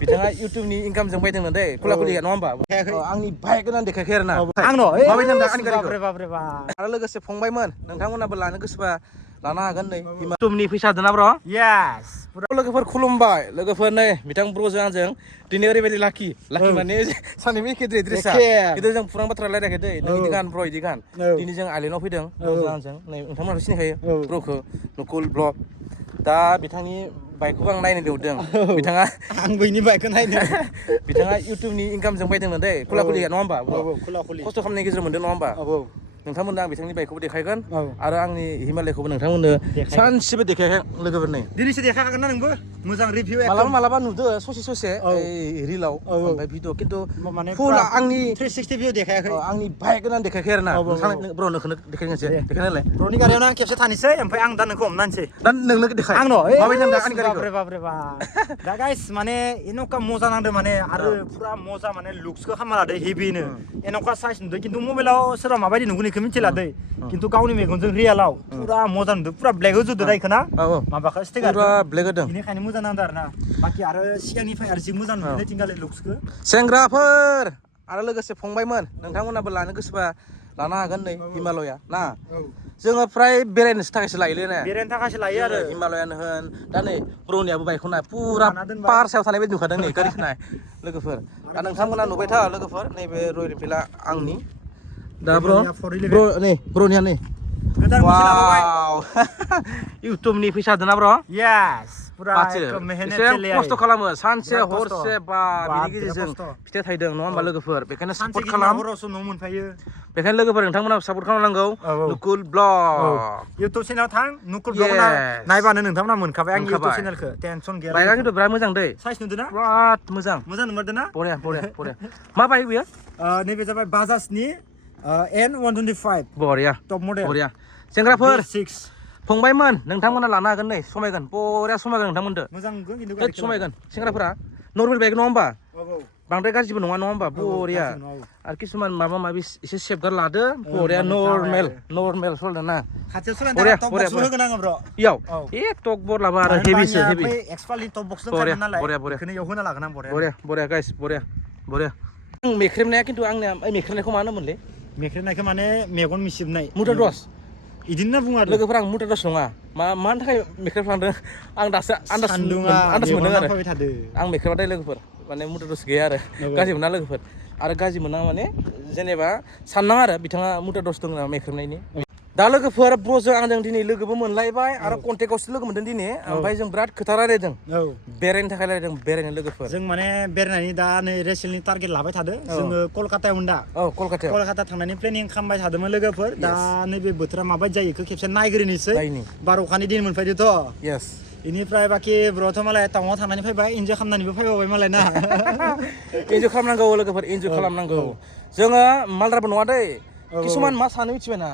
बिथाङा इउटुबनि इनकामजों बायदोंनो दै खुला खुलिया नङा होमबा आंनि बाइक गोनां देखायखायो आरोना आंनो माबायदि नांदों आंनि गारिखौ बाब्रे बा आरो लोगोसे फंबायमोन नोंथांमोनाबो लानो गोसोबा लानो हागोन नै इउटुबनि फैसा दोना ब्र यस लोगोफोर खुलुमबाय लोगोफोर नै बिथां ब्रजों आंजों दिनै ओरैबायदि लाखि माने सानैबो एखे ड्रेसा खिन्थु जों फुरां बाथ्रा रायलायाखै दै नों इदि गान ब्र इदि गान दिनै जों आइलेण्डआव फैदों ब्रजों आंजों नै नोंथांमोनाथ' सिनायखायो ब्रखौ नकुल ब्लग दा बिथांनि बाइकखौबो आं नायनो लिंहरदों बिथाङा आं बैनि बाइकखौ नायनो बिथाङा इउटुबनि इनकामजों बायदोंनो दै खुला खुलिया नङा होमबा खुला खुलि खस्थ' खालामनायनि गेजेराव मोनदों नङा होमबा नोंथांमोननो आं बिथांनि बाइकखौबो देखायगोन आरो आंनि हिमालयखौबो नोंथांमोननो सानसेबो देखायगोन लोगोफोर नै दिनैसो देखायखागोन ना नोंबो मोजां रिभिउ मालाबा नुदो ससे रिलाव ओमफ्राय भिडिअ खिन्थु माने फुल आंनि 360 भिउ देखायाखै आंनि बाइक गोनां देखायाखै आरोना ब्र नोंखौनो देखायनोसै देखायनायलाय ब्रनि गारियावनो आं खेबसे थानोसै ओमफ्राय आं दा नोंखौ हमनानैसै दा नोंनो देखाय आंनो माबायदि नांदों आंनि गारिखौ बाब्रे बा दा गाइस माने एनका मजा नांदों माने आरो पुरा मजा माने लुक्सखौ खालामना लादो हेभिनो एनका साइज नुदों खिन्थु मबाइलाव सोरबा माबायदि नुगोन बेखौ मिथिला दै खिन्थु गावनि मेगनजों रियेलाव पुरा मजा नुदों पुरा ब्लेक होजोबदो दाइखौ ना माबाखौ स्टिकार पुरा ब्लेक होदों बेनिखायनो मोजां नांदों आरोना बाखि आरो सिगांनिफ्राय आरो जि मोजां नुदों थिंगाले लुक्सखौ सेंग्राफोर आरो लोगोसे फंबायमोन नोंथांमोनाबो लानो गोसोबा लानो हागोन नै हिमालया ना जोङो फ्राय बेरायनोसो थाखायसो लायोलै ना बेरायनो थाखायसो लायो आरो हिमालयानो होन दा नै ब्रनियाबो बाइकखौ नाय पुरा पारसायाव थानाय बायदि नुखादों नै गारिखौ नाय लोगोफोर दा नोंथांमोना नुबाय था लोगोफोर नैबे रयेल एनफिल्डआ आंनि दा नै ब्रनिया नै वाव इउटुबनि फैसा दोना ब्र यस पुरा खस्थ' खालामो सानसे हरसे बा बिनि गेजेरजों फिथाइ थायदों नङा होमबा लोगोफोर बेखायनो सापर्ट खालाम बेखायनो लोगोफोर नोंथांमोनाबो सापर्ट खालामनांगौ नुकुल ब्लग इउटुब चेनेलाव थां नुकुल ब्लग नायबानो नोंथांमोना मोनखाबाय आं इउटुब चेनेलखौ टेनसन गैया बाइकआ खिन्थु बिराद मोजां दै साइज नुदों ना बिराद मोजां नुमारदों ना बरिया मा बाइक बेयो नैबे जाबाय बाजाजनि N125 बरिया टप मडेल बरिया सेंग्राफोर 6 फंबायमोन नोंथांमोना लानो हागोन नै समायगोन बरिया समायगोन नोंथांमोनदो मोजां खिन्थु समायगोन सेंग्राफोरा नर्मेल बाइक नङा होमबा बांद्राय गाज्रिबो नङा होमबा बरिया आरो किसुमान माबा माबि एसे सेफगार्ड लादो बरिया नर्मेल सलिदों ना खाथियाव सलायना टप बक्स होगोन आङो ब्र इयाव टक बक्स लाबा आरो हेभिसो हेभि एक्सपालि टप बक्स दंखायोमोन नालाय बेखौनो इयाव होना लागोन आं बरिया गाइस बरिया आं मेख्रेबनाया खिन्थु आंनिया मेख्रेबनायखौ मा होनोमोनलै मेख्रेबनायखौ माने मेगन मिसिबनाय मुटा दस इदिनो बुङो आरो लोगोफोरा आं मुटा दस नङा मानि थाखाय मेख्रेबफ्लांदों आं दासो आन्दाज मोनदों आरो आं मेख्रेबाथाय लोगोफोर माने मुटा दस गैया आरो गाज्रि मोना लोगोफोर आरो गाज्रि मोना माने जेनेबा साननाङा आरो बिथाङा मुटा दस दं ना मेख्रेबनायनि दा लोगोफोर ब्रजों आंजों दिनै लोगोबो मोनलायबाय आरो कन्टेक्टआवसो लोगो मोनदों दिनै ओमफ्राय जों बिराद खोथा रायलायदों बेरायनो थाखाय रायलायदों बेरायनो लोगोफोर जों माने बेरायनायनि दा नै रेसेलनि टारगेट लाबाय थादों जोङो कलकातायावमोन दा कलकाता थांनायनि प्लेनिं खालामबाय थादोंमोन लोगोफोर दा नैबे बोथोरा माबायदि जायो बेखौ खेबसे नायग्रोनोसै बार अखानि दिन मोनफैदोथ' बेनिफ्राय बाखि ब्रथ' मालाय टाउनाव थांनानै फैबाय इन्जय खालामनानैबो फैबावबाय मालाय ना इन्जय खालामनांगौ लोगोफोर इन्जय खालामनांगौ जोङो मालदारबो नङा दै किसुमान मा सानो मिथिबायना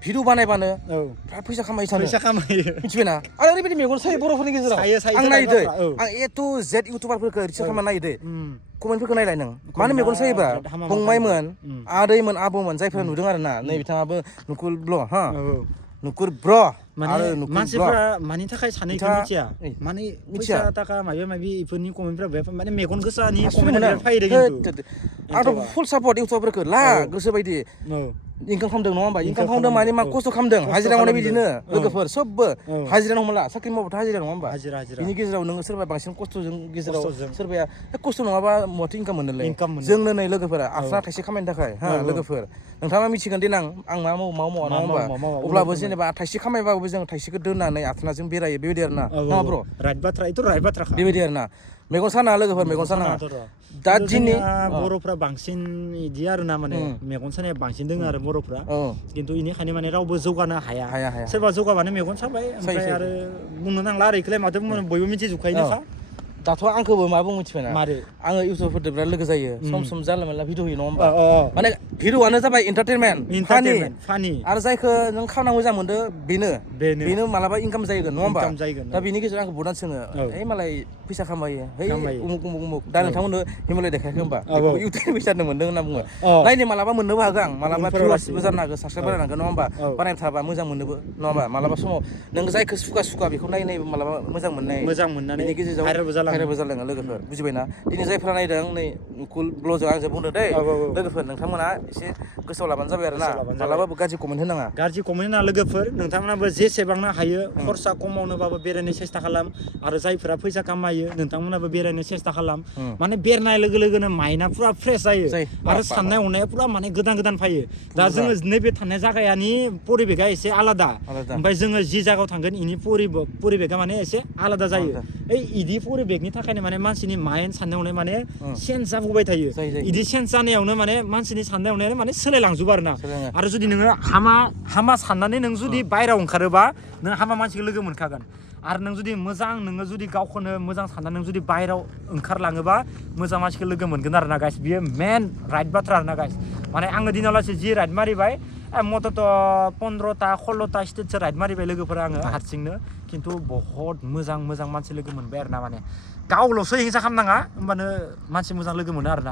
भिडिअ बानायबानो फैसा खामायो मिथिबायना आरो ओरैबायदि मेगन सायो बर'फोरनि गेजेराव आं नायो दै आं ए टु जेड इउटुबारफोरखौ रिसार्च खालामना नायो दै कमेन्टफोरखौ नायलाय नों मानो मेगन सायोबा फंबायमोन आदैमोन आबौमोन जायफोरा नुदों आरो ना नै बिथाङाबो नुकुल ब्लग नुकुल ब्र माने मानसिफोरा मानि थाखाय सानैखौ मिथिया माने फैसा थाखा माबा इफोरनि कमेन्टफोरा माने मेगन गोसानि कमेन्ट फैदों खिन्थु आंथ' फुल सापर्ट इउटुबारफोरखौ ला गोसो बायदि इनकाम खालामदों नङा होमबा इनकाम खालामदों माने मा खस्थ' खालामदों हाजिरा मावनाय बिदिनो लोगोफोर सबबो हाजिरा नङा साख्रि मावबाथ' हाजिरा नङा होमबा बिनि गेजेराव नोङो सोरबा बांसिन खस्थ'जों गेजेराव सोरबाया खस्थ' नङाबा माथो इनकाम मोनोलै जोंनो नै लोगोफोरा आस्रा थाइसे खामायनो थाखाय लोगोफोर नोंथाङा मिथिगोन देनां आं मा मावा नङा होमबा अब्लाबो जेनेबा थाइसे खामायबाबो जों थाइसेखौ दोननानै आथोनाजों बेरायो बेबायदि आरो ना नङा ब्र राइट बाथ्रा बेबायदि आरो ना मेगन साना लोगोफोर मेगन साना दा दिनै बर'फ्रा बांसिन इदि आरो ना माने मेगन सानाया बांसिन दङ आरो बर'फ्रा खिन्थु इनिखायनो माने रावबो जौगानो हाया सोरबा जौगाबानो मेगन साबाय ओमफ्राय आरो बुंनो नांला आरो इखौलाय माथो बुंनो बयबो मिथिजोबखायोनोखा दाथ' आंखौबो माबा मिथिबायना आङो इउटुबरफोरजों बिराद लोगो जायो सम जानला मोनला भिडिअ होयो नङा होमबा माने भिडिअआनो जाबाय एन्टारटेनमेन्ट फानि आरो जायखौ नों खालामना मोजां मोनदो बेनो मालाबा इनकाम जाहैगोन नङा होमबा दा बिनि गेजेराव आंखौ बुंनानै सोङो है मालाय फैसा खामायो है उमुक दा नोंथांमोननो हिमालय देखायाखै होमबा इउटुबनि फैसा मोनदों होनना बुङो नायनो मालाबा मोननोबो हागौ आं मालाबा भिउवार्सबो जानो हागौ साबसक्राइब बानायनांगोन नङा होमबा बानायनो थाबा मोजां मोननोबो नङा होमबा मालाबा समाव नों जायखौ सुखा बेखौ नायनायबो मालाबा मोजां मोननानै बिनि गेजेराव भाइरेलबो जालाङो लोगोफोर बुजिबायना दिनै जायफ्रा नायदों नै कुल ब्ल'जों आंजों बुंदों दै लोगोफोर नोंथांमोना एसे गोसोआव लाबानो जाबाय आरो ना मालाबाबो गाज्रि कमेन्ट होनाङा गाज्रि कमेन्ट होनाङा लोगोफोर नोंथांमोनाबो जेसेबांनो हायो खरसा खमावनोबाबो बेरायनो सेस्था खालाम आरो जायफोरा फैसा कामायो नोंथांमोनाबो बेरायनो सेस्था खालाम माने बेरायनाय लोगो लोगोनो माइन्डआ पुरा फ्रेस जायो आरो साननाय हनाया पुरा माने गोदान फैयो दा जोङो नैबे थानाय जायगानि परिबेगा एसे आलादा ओमफ्राय जोङो जि जायगायाव थांगोन इनि परिबेगा माने एसे आलादा जायो इदि परिबेगनि थाखायनो माने मानसिनि माइन्ड साननाय हनाय माने चेन्ज जाबोबाय थायो इदि चेन्ज जानायावनो माने मानसिनि साननाय हनायानो माने सोलायलांजोबो आरोना आरो जुदि नोङो हामा साननानै नों जुदि बायरायाव ओंखारोबा नों हामा मानसिखौ लोगो मोनखागोन आरो नों जुदि नोङो जुदि गावखौनो मोजां साननानै नों जुदि बायरायाव ओंखारलाङोबा मोजां मानसिखौ लोगो मोनगोन आरोना गाइस बियो मेन राइट बाथ्रा आरोना गाइस माने आङो दिनाव लासै जि राइड मारिबाय मथ'थ' 15टा 16टा स्टेटसो राइड मारिबाय लोगोफोरा आङो हारसिंनो खिन्थु बहुत मोजां मानसि लोगो मोनबाय आरोना माने गावल'सो हिंसा खालामनाङा होमबानो मानसि मोजां लोगो मोनो आरोना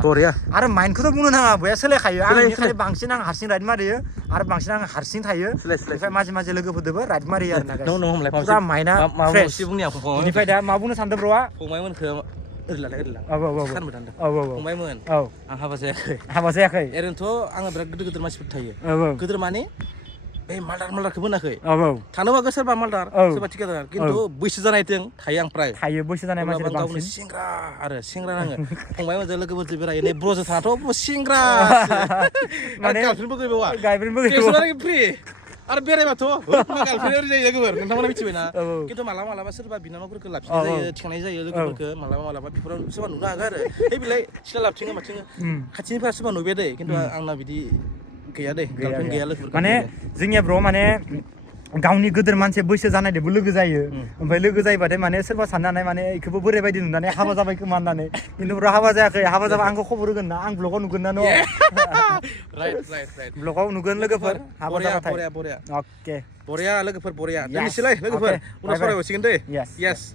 आरो माइन्डखौथ' बुंनो नाङा बया सोलायखायो आं बेनिखायनो बांसिन आं हारसिं राइड मारियो आरो बांसिन आं हारसिं थायो ओमफ्राय माजे लोगोफोरदोबो राइड मारियो आरोना पुरा माइन्डआ फ्रेस बेनिफ्राय दा मा बुंनो सानदों ब्र'आ फंबायमोनखौ फंबायमोन आं हाबा जायाखै ओरैनोथ' आङो बिराद गिदिर मानसिफोर थायो गिदिर माने बे मालदारखौ मोनाखै थानोबा सोरबा मालदार सोरबा थिकादार खिन्थु बैसो जानायजों थायो आं प्राय बैसो जानाय मानसि गावनो सेंग्रा नाङो फंबायमोनजों लोगोफोरजों बेरायो नै ब्र'जों थानाथ' सेंग्रा माने गार्लफ्रेन्डबो गैबावा फ्रि आरो बेरायबाथ' गार्लफ्रेन्ड ओरै जायो लोगोफोर नोंथांमोना मिथिबायना खिन्थु मालाबा सोरबा बिनानावफोरखौ लाबथिंनाय जायो थिखांनाय जायो लोगोफोरखौ मालाबा बेफोराव सोरबा नुनो हागौ आरो बेलाय सिख्ला लाबथिङो माथिङो खाथिनिफ्राय सोरबा नुबाय दै खिन्थु आंना बिदि गैया दे गार्लफ्रेन्ड गैया लोगोफोर माने जोंनिया ब्र' माने गावनि गोदोर मानसि बैसो जानायदोंबो लोगो जायो ओमफ्राय लोगो जायोबाथाय माने सोरबा साननानै माने इखौबो बोराय बायदि नुनानै हाबा जाबाय खोमा होननानै खिन्थु ब्र' हाबा जायाखै हाबा जाबा आंखौ खबर होगोन ना आं ब्लगाव नुगोन ना न' ब्लगाव नुगोन लोगोफोर हाबा जाबाथाय अके बरिया लोगोफोर बरिया दोननोसैलाय लोगोफोर उनाव सावरायबावसिगोन दै yes